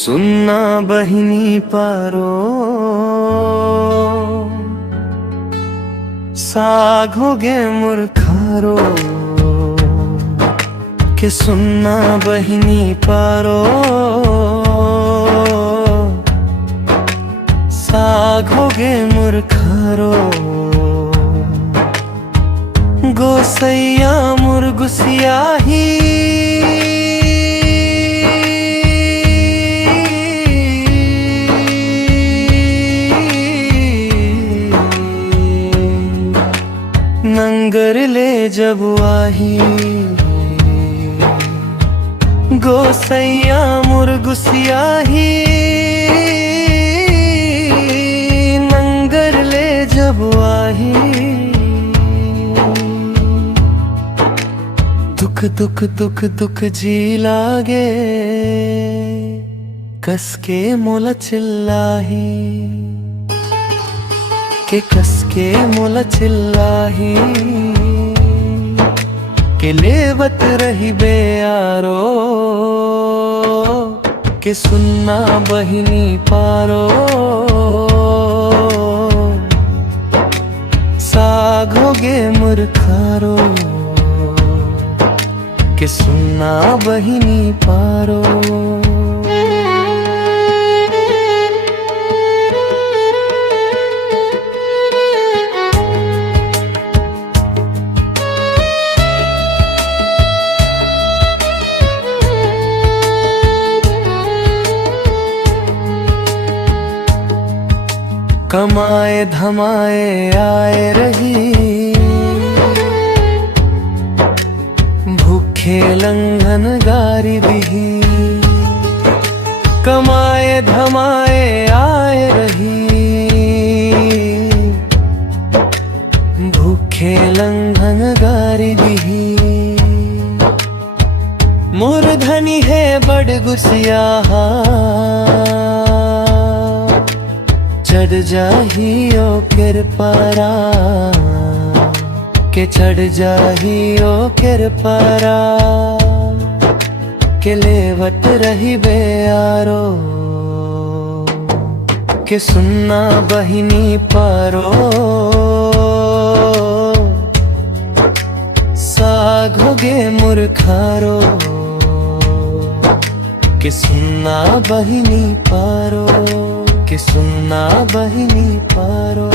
सुन्ना बहिनी पारो साघोगे मूर्खारो के सुन्ना बहिनी पारो साघोगे मूर्खारो गोसैया मुर्गुसियाही नंगर ले जब आही गोसैया मुर्गुसियाही नंगर ले जब आही दुख दुख दुख दुख जी लागे कसके मोला चिल्लाही के कसके मोला चिल्लाही के लेवत रही बेयारो के सुन्ना बहिनी पारो साघोगे मूर्खारो के सुन्ना बहिनी पारो कमाए धमाए आए रही भूखे लंघन गारी दी कमाए धमाए आए रही भूखे लंघन गारी दी मूर्धनी है बड़ गुस्सिया चढ़ जाहियो किरपारा के चढ़ जाहियो किरपारा के लेवत रही बेयारो के सुन्ना बहिनी पारो साघोगे मूर्खारो के सुन्ना बहिनी पारो के सुन्ना बहिनी पारो।